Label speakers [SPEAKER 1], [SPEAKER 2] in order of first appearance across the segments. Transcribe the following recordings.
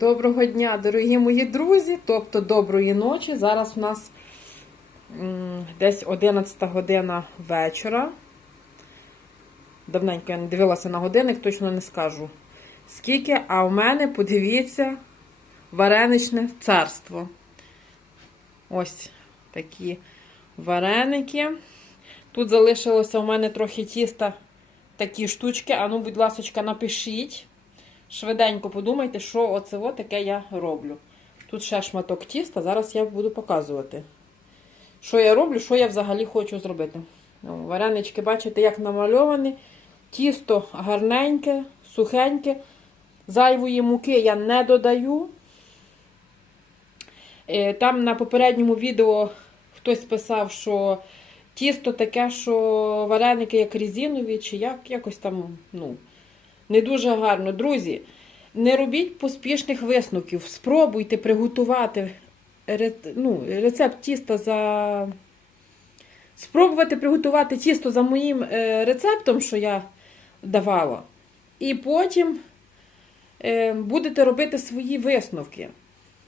[SPEAKER 1] Доброго дня, дорогі мої друзі, тобто доброї ночі. Зараз у нас десь 11 година вечора. Давненько я не дивилася на годинник, точно не скажу. Скільки, а в мене, подивіться, вареничне царство. Ось такі вареники. Тут залишилося у мене трохи тіста, такі штучки. А ну, будь ласка, напишіть. Швиденько подумайте, що оце от таке я роблю. Тут ще шматок тіста, зараз я буду показувати. Що я роблю, що я взагалі хочу зробити. Ну, Варенички, бачите, як намальовані. Тісто гарненьке, сухеньке. Зайвої муки я не додаю. Е, Там на попередньому відео хтось писав, що тісто таке, що вареники як резинові, чи як, якось там, ну, не дуже гарно. Друзі, не робіть поспішних висновків. Спробуйте приготувати ну, рецепт тіста за. Спробувати приготувати тісто за моїм е, рецептом, що я давала. І потім е, будете робити свої висновки.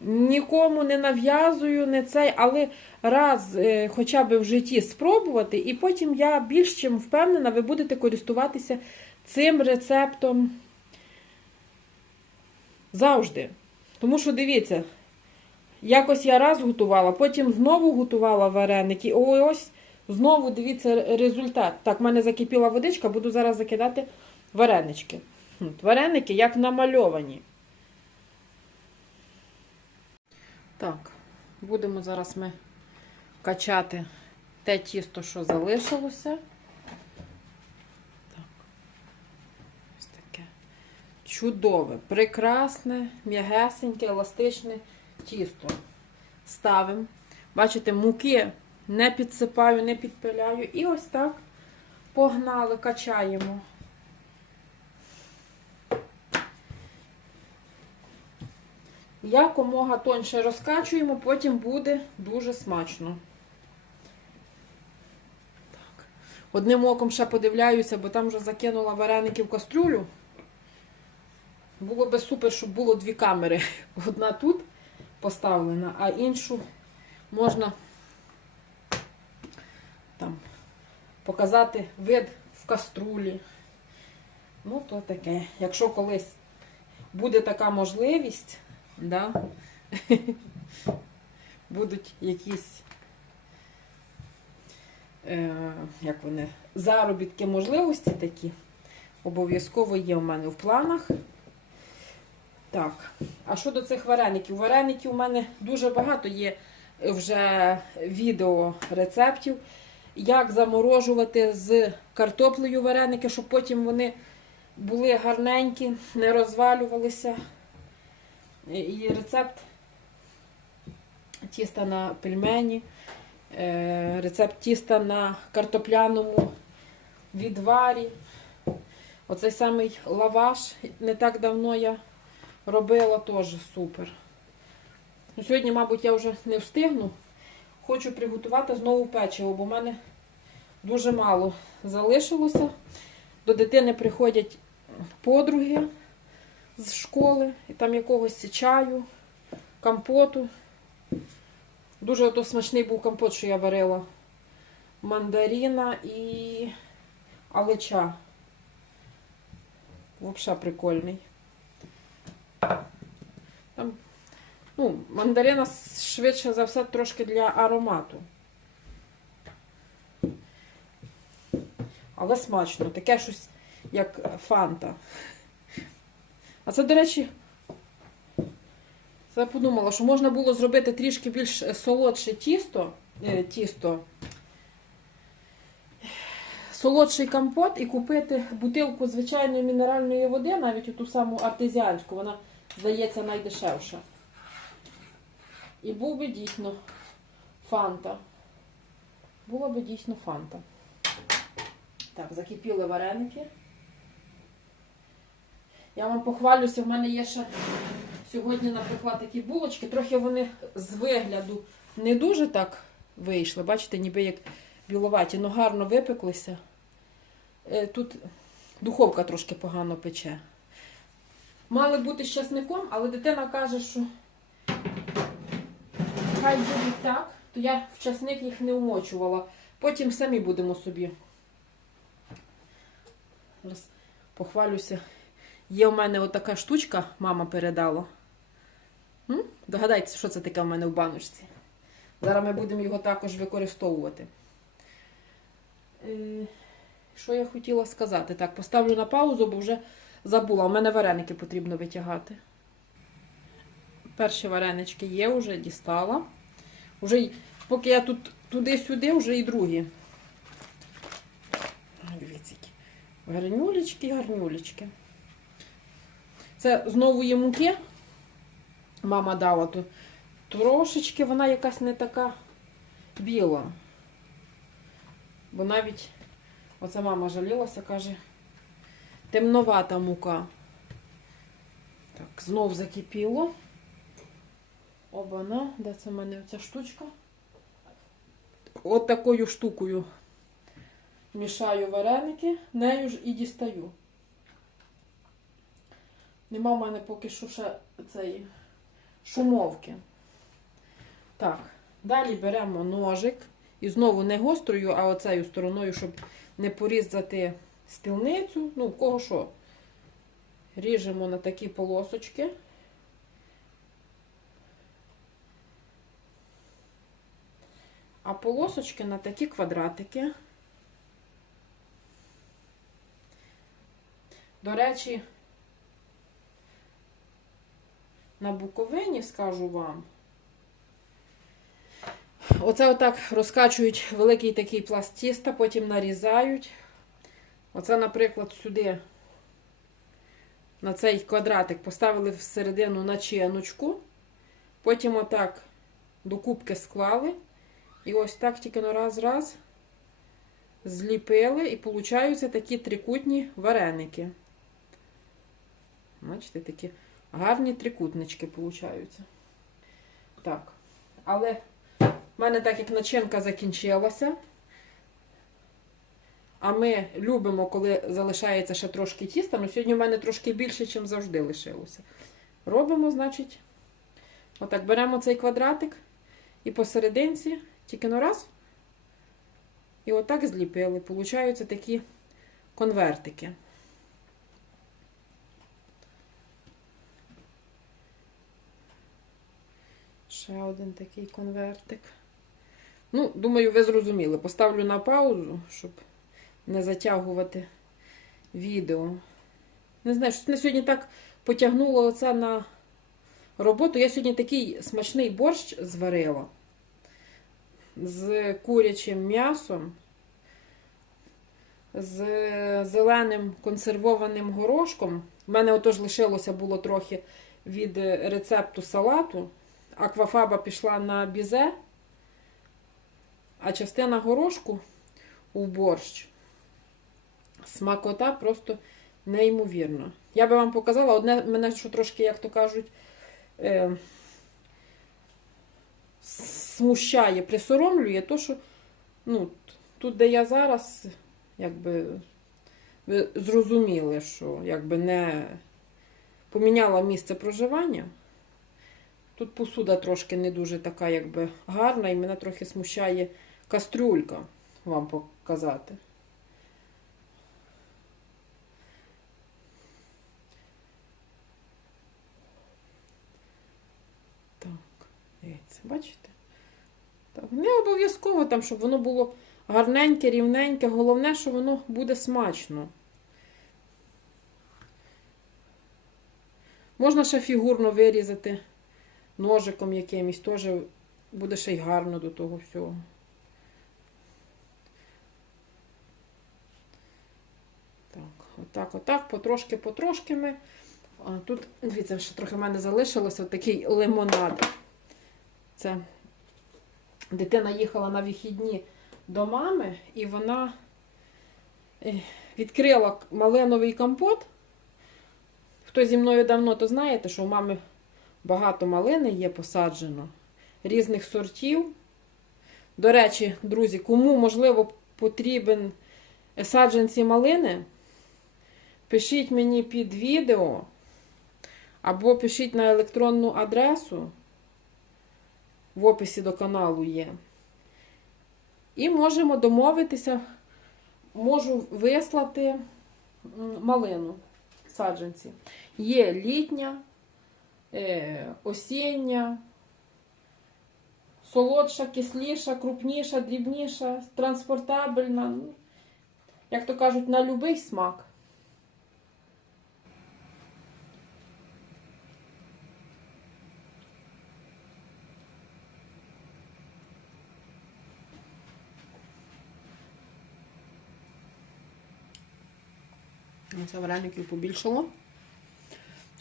[SPEAKER 1] Нікому не нав'язую, не цей, але раз е, хоча б в житті спробувати, і потім я більш чим впевнена, ви будете користуватися цим рецептом завжди. Тому що дивіться, якось я раз готувала, потім знову готувала вареники. І ось знову дивіться результат. Так, в мене закипіла водичка, буду зараз закидати варенички. Вареники як намальовані. Так, будемо зараз ми качати те тісто, що залишилося. Так. Ось таке. Чудове, прекрасне, м'ягесеньке, еластичне тісто. Ставимо. Бачите, муки не підсипаю, не підпиляю. І ось так погнали, качаємо. Якомога тоньше розкачуємо, потім буде дуже смачно. Так. Одним оком ще подивляюся, бо там вже закинула вареники в кастрюлю. Було би супер, щоб було дві камери. Одна тут поставлена, а іншу можна там показати вид в каструлі. Ну, то таке. Якщо колись буде така можливість, да, будуть якісь е, як вони, заробітки, можливості такі, обов'язково є у мене в планах. Так, а щодо цих вареників? Вареників у мене дуже багато є вже відео рецептів, як заморожувати з картоплею вареники, щоб потім вони були гарненькі, не розвалювалися. І рецепт тіста на пельмені, е, рецепт тіста на картопляному відварі. Оцей самий лаваш не так давно я робила теж супер. Ну, Сьогодні, мабуть, я вже не встигну. Хочу приготувати знову печиво, бо в мене дуже мало залишилося. До дитини приходять подруги з школи, і там якогось чаю, компоту. Дуже ото смачний був компот, що я варила. Мандаріна і алеча. Взагалі прикольний. Там, ну, мандарина швидше за все трошки для аромату. Але смачно, таке щось як фанта. А це, до речі, я подумала, що можна було зробити трішки більш солодше тісто, е, тісто, солодший компот і купити бутилку звичайної мінеральної води, навіть ту саму артезіанську, вона, здається, найдешевша. І був би дійсно фанта. Була би дійсно фанта. Так, закипіли вареники. Я вам похвалюся, в мене є ще сьогодні, наприклад, такі булочки. Трохи вони з вигляду не дуже так вийшли. Бачите, ніби як біловаті, але гарно випеклися. Е, Тут духовка трошки погано пече. Мали бути з але дитина каже, що хай буде так, то я в часник їх не вмочувала. Потім самі будемо собі. Зараз похвалюся. Є в мене отака штучка, мама передала. М? Догадайтеся, що це таке в мене в баночці. Зараз ми будемо його також використовувати. Е, Що я хотіла сказати? Так, поставлю на паузу, бо вже забула. У мене вареники потрібно витягати. Перші варенички є, вже дістала. Уже, поки я тут туди-сюди, вже і другі. Дивіться, гарнюлечки, гарнюлечки. Це з нової муки. Мама дала то трошечки вона якась не така біла. Бо навіть оця мама жалілася, каже, темновата мука. Так, знов закипіло. Обана, де це в мене ця штучка? От такою штукою мішаю вареники, нею ж і дістаю. Нема в мене поки що ще цієї шумовки. Так, далі беремо ножик. І знову не гострою, а оцею стороною, щоб не порізати стілницю. Ну, в кого що. Ріжемо на такі полосочки. А полосочки на такі квадратики. До речі, на Буковині, скажу вам, оце отак розкачують великий такий пласт тіста, потім нарізають. Оце, наприклад, сюди, на цей квадратик, поставили всередину начиночку, потім отак до кубки склали. І ось так тільки на раз-раз зліпили, і получаються такі трикутні вареники. Бачите, такі гарні трикутнички получаються. Так. Але в мене так як начинка закінчилася. А ми любимо, коли залишається ще трошки тіста. Ну, сьогодні в мене трошки більше, ніж завжди лишилося. Робимо, значить, отак беремо цей квадратик і посерединці тільки на раз. І отак зліпили. Получаються такі конвертики. Ще один такий конвертик. Ну, думаю, ви зрозуміли. Поставлю на паузу, щоб не затягувати відео. Не знаю, що мене сьогодні так потягнуло оце на роботу. Я сьогодні такий смачний борщ зварила з курячим м'ясом, з зеленим консервованим горошком. У мене отож лишилося було трохи від рецепту салату. Аквафаба пішла на бізе, а частина горошку у борщ. Смакота просто неймовірна. Я би вам показала, одне мене, що трошки, як то кажуть, е, смущає, присоромлює, то, що ну, тут, де я зараз, якби ви зрозуміли, що якби не поміняла місце проживання. Тут посуда трошки не дуже така, якби гарна, і мене трохи смущає кастрюлька вам показати. Так, дивіться, бачите? Так, не обов'язково там, щоб воно було гарненьке, рівненьке. Головне, що воно буде смачно. Можна ще фігурно вирізати ножиком якимось, теж буде ще й гарно до того всього. Так, отак, отак, потрошки-потрошки ми. А тут, дивіться, ще трохи в мене залишилося такий лимонад. Це дитина їхала на вихідні до мами, і вона е, відкрила малиновий компот. Хто зі мною давно, то знаєте, що у мами багато малини є посаджено, різних сортів. До речі, друзі, кому, можливо, потрібен саджанці малини, пишіть мені під відео. Або пишіть на електронну адресу. В описі до каналу є. І можемо домовитися, можу вислати малину саджанці. Є літня, е, осіння, солодша, кисліша, крупніша, дрібніша, транспортабельна. Ну, Як то кажуть, на будь-який смак. Оце вареників побільшало.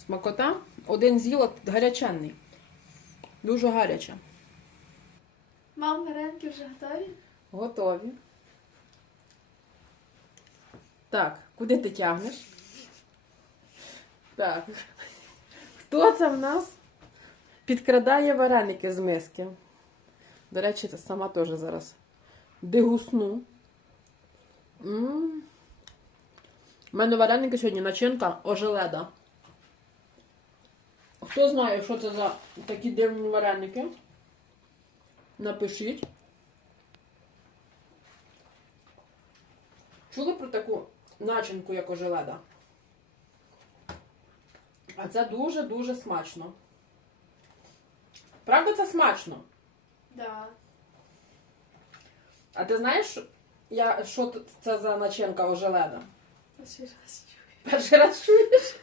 [SPEAKER 1] Смакота. Один з'їла гаряченний. Дуже гаряче.
[SPEAKER 2] Мам, вареники вже готові?
[SPEAKER 1] Готові. Так, куди ти тягнеш? Так. Хто це в нас підкрадає вареники з миски? До речі, це сама теж зараз дегусну. М. У мене вареники сьогодні начинка ожеледа. Хто знає, що це за такі дивні вареники? Напишіть. Чули про таку начинку, як ожеледа? А це дуже-дуже смачно. Правда, це смачно?
[SPEAKER 2] Да.
[SPEAKER 1] А ти знаєш, я, що це за начинка ожеледа?
[SPEAKER 2] Перший раз чую.
[SPEAKER 1] Перший раз чуєш?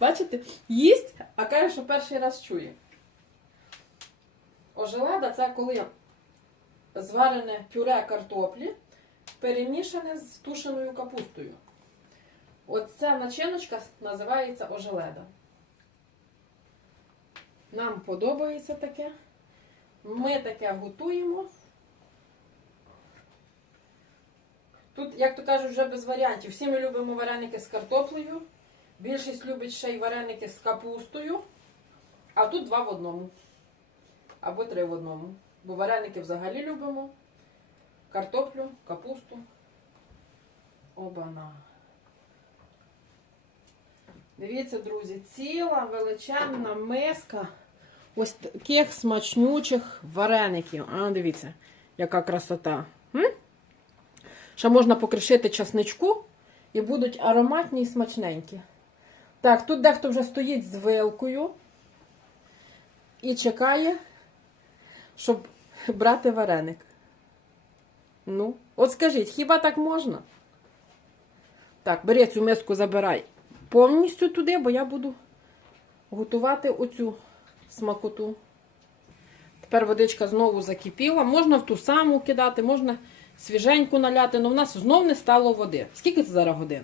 [SPEAKER 1] Бачите? Їсть, а каже, що перший раз чує. Ожеледа це коли зварене пюре картоплі перемішане з тушеною капустою. Оця начиночка називається ожеледа. Нам подобається таке. Ми таке готуємо. Тут, як то кажуть, вже без варіантів. Всі ми любимо вареники з картоплею. Більшість любить ще й вареники з капустою. А тут два в одному. Або три в одному. Бо вареники взагалі любимо. Картоплю, капусту. Обана. Дивіться, друзі, ціла величезна миска ось таких смачнючих вареників. А, дивіться, яка красота. М? Ще можна покришити часничку і будуть ароматні і смачненькі. Так, тут дехто вже стоїть з вилкою і чекає, щоб брати вареник. Ну, от скажіть, хіба так можна? Так, бери цю миску, забирай повністю туди, бо я буду готувати оцю смакоту. Тепер водичка знову закипіла. Можна в ту саму кидати, можна свіженьку наляти, але в нас знов не стало води. Скільки це зараз годин?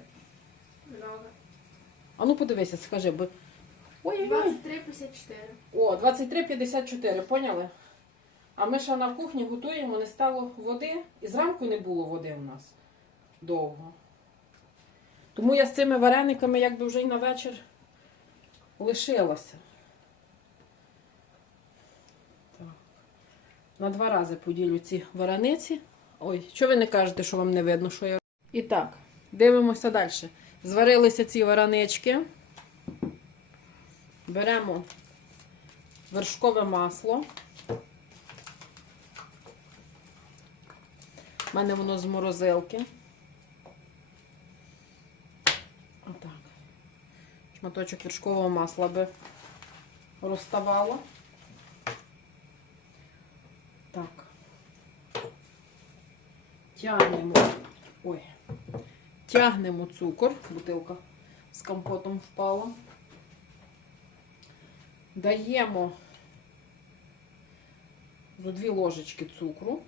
[SPEAKER 2] Много.
[SPEAKER 1] А ну подивися, скажи, бо. Ой-ой-ой.
[SPEAKER 2] 23,54.
[SPEAKER 1] О, 23.54, поняли? А ми ще на кухні готуємо, не стало води, і зранку не було води у нас довго. Тому я з цими варениками якби вже й на вечір лишилася. Так. На два рази поділю ці варениці. Ой, що ви не кажете, що вам не видно, що я. І так, дивимося далі. Зварилися ці варенички. Беремо вершкове масло. У мене воно з морозилки. Отак. Шматочок вершкового масла би розставало. Так. Тягнемо. Ой. Тягнемо цукор. Бутилка з компотом впала. Даємо зо дві ложечки цукру.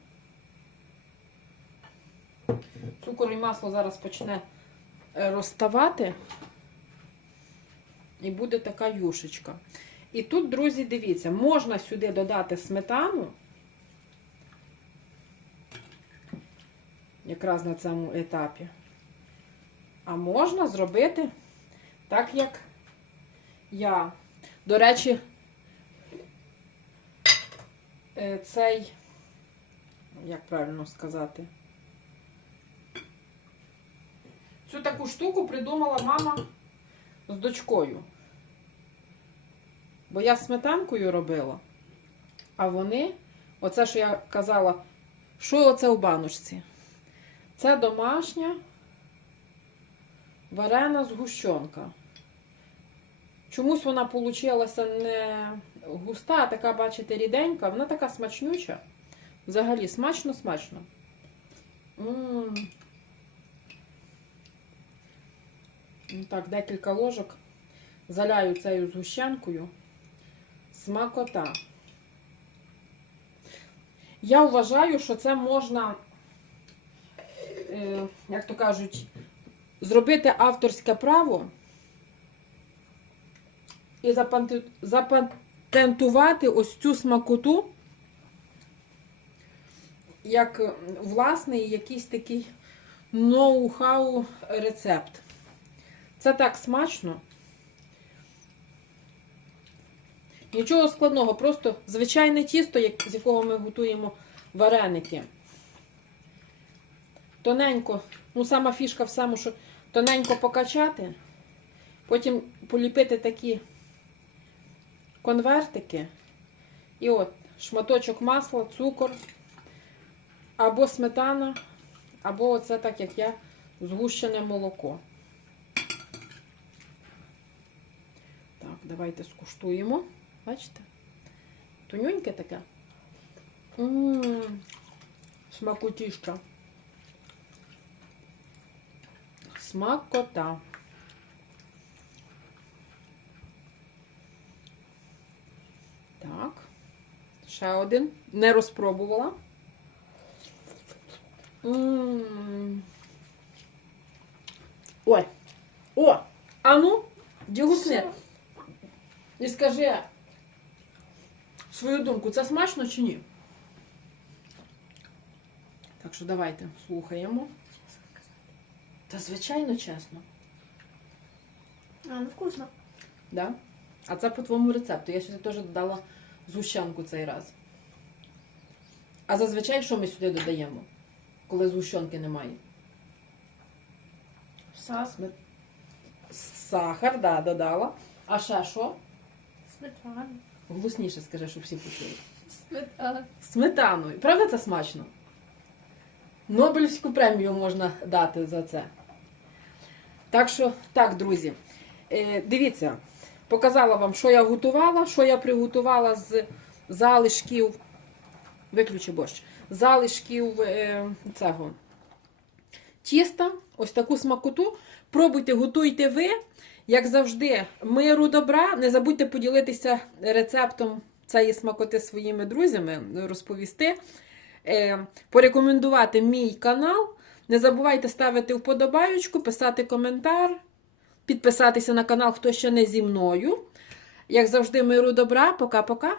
[SPEAKER 1] Цукор і масло зараз почне е, розставати. І буде така юшечка. І тут, друзі, дивіться, можна сюди додати сметану. Якраз на цьому етапі. А можна зробити так, як я. До речі, е, цей, як правильно сказати, цю таку штуку придумала мама з дочкою. Бо я сметанкою робила, а вони, оце, що я казала, що оце у баночці? Це домашня варена згущенка. Чомусь вона получилася не густа, а така, бачите, ріденька. Вона така смачнюча. Взагалі, смачно-смачно. Ну Так, декілька ложок. Заляю цією згущенкою. Смакота. Я вважаю, що це можна, як то кажуть, зробити авторське право і запатентувати ось цю смакоту як е, власний якийсь такий ноу-хау рецепт. Це так смачно. Нічого складного, просто звичайне тісто, з якого ми готуємо вареники. Тоненько, ну сама фішка в тому, що тоненько покачати, потім поліпити такі конвертики. І от шматочок масла, цукор, або сметана, або оце так, як я, згущене молоко. Так, давайте скуштуємо. Бачите? Тонюньке таке. Ммм, смакотіща. Смакота. Так. Ще один. Не розпробувала. М. Ой. О! А ну, дігусни. І скажи свою думку, це смачно чи ні? Так що давайте слухаємо. Та звичайно чесно.
[SPEAKER 2] А, ну вкусно.
[SPEAKER 1] Да? А це по твоєму рецепту. Я сюди теж додала згущенку цей раз. А зазвичай що ми сюди додаємо, коли згущенки немає?
[SPEAKER 2] Сас.
[SPEAKER 1] Сахар, да, додала. А ще що?
[SPEAKER 2] Сметана.
[SPEAKER 1] Голосніше скажи, щоб всі почули.
[SPEAKER 2] Сметана.
[SPEAKER 1] Сметаною. Правда це смачно? Нобелівську премію можна дати за це. Так що, так, друзі, е, дивіться, показала вам, що я готувала, що я приготувала з залишків. Виключи борщ. Залишків е, цього тіста, ось таку смакоту. Пробуйте, готуйте ви. Як завжди, миру добра. Не забудьте поділитися рецептом цієї смакоти своїми друзями, розповісти, е, порекомендувати мій канал. Не забувайте ставити вподобаючку, писати коментар, підписатися на канал, хто ще не зі мною. Як завжди, миру добра. Пока-пока.